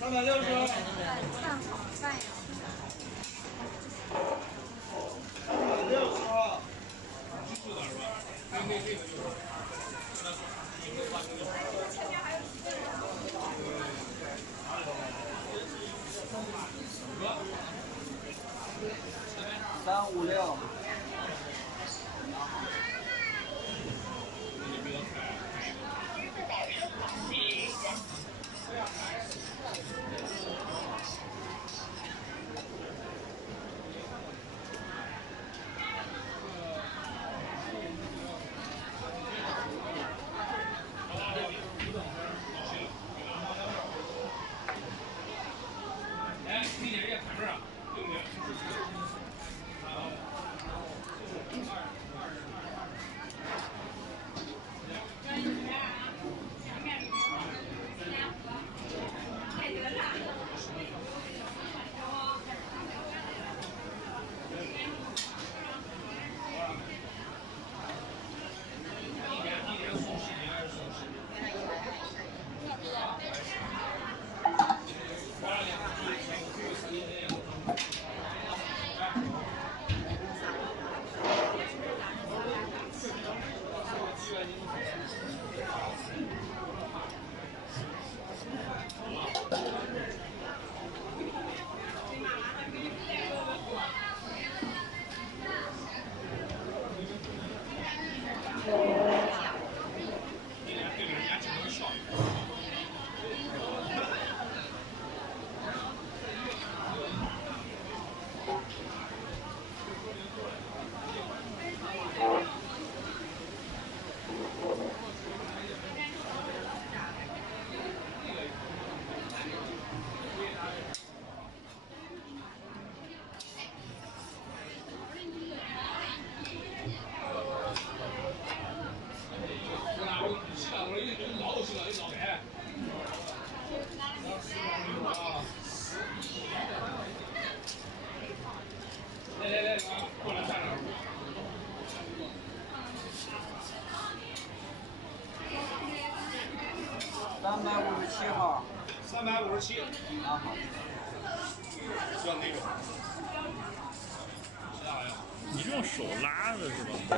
360。饭好饭呀。360。356。哎，地铁站这儿啊，对不对？来，过来站着。357号。357。啊好。要哪种？你是用手拉的是吧？对。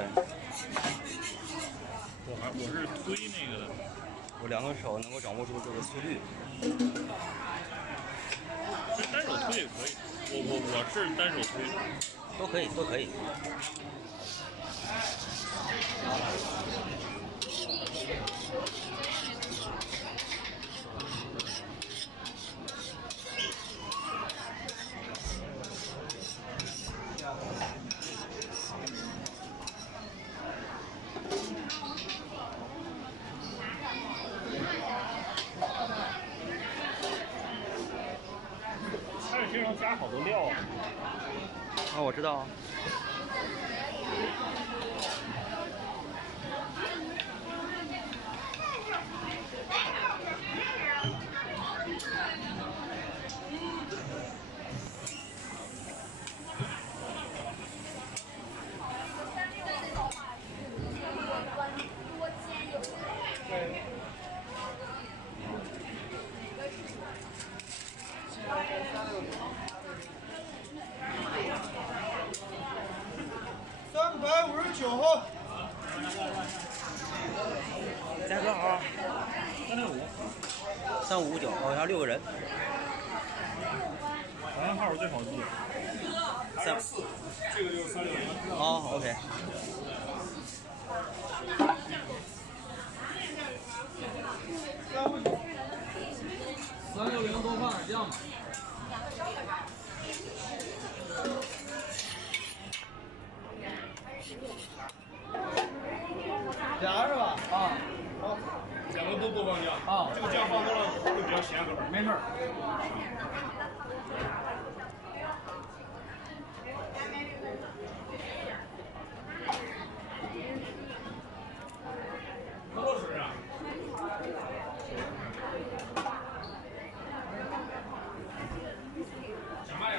我是推那个的。我两个手能够掌握住这个速率。其实单手推也可以，我是单手推。都可以，都可以。它这身上加好多料啊！啊，我知道啊。359号。加多少365。359，哦，要6个人。好像号最好记。314，这个就是360。哦 ，OK。360多放点酱吧。俩是吧？啊。好。两个都不放酱。啊。这个酱放多了会比较咸口。没事儿。多少水啊？什么呀？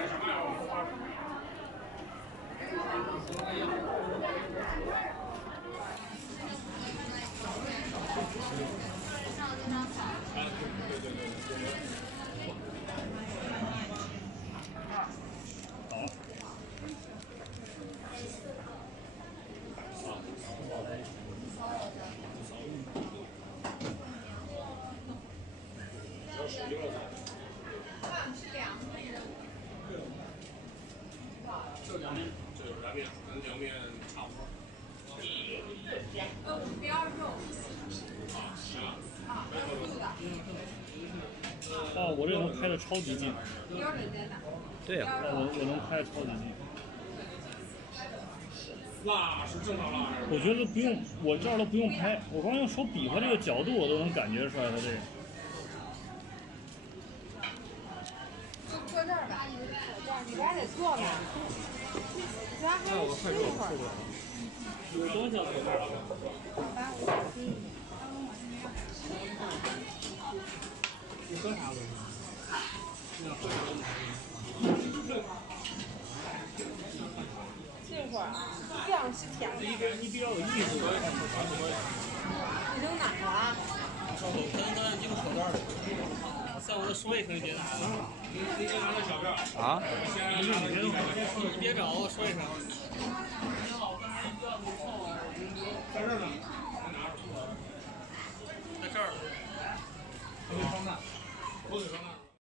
这个燃面跟凉面差不多。不要肉。啊，行了。哦，我这能拍的超级近。对呀、我能拍的超级近。辣是正常辣还是？我觉得不用，我这儿都不用拍，我光用手比划这个角度，我都能感觉出来它这个。就搁这儿吧，这样你不还得坐吗？你主要还得吃一会儿。有多少搁这儿？你喝啥东西？这会儿啊，这样是甜的。你比较有意思。你扔哪儿啊？我刚刚进口袋里。在我的手里可以别拿了。你先拿那小票。啊？你别找我说一声。在这儿呢。在这儿。口水双蛋。口水双蛋。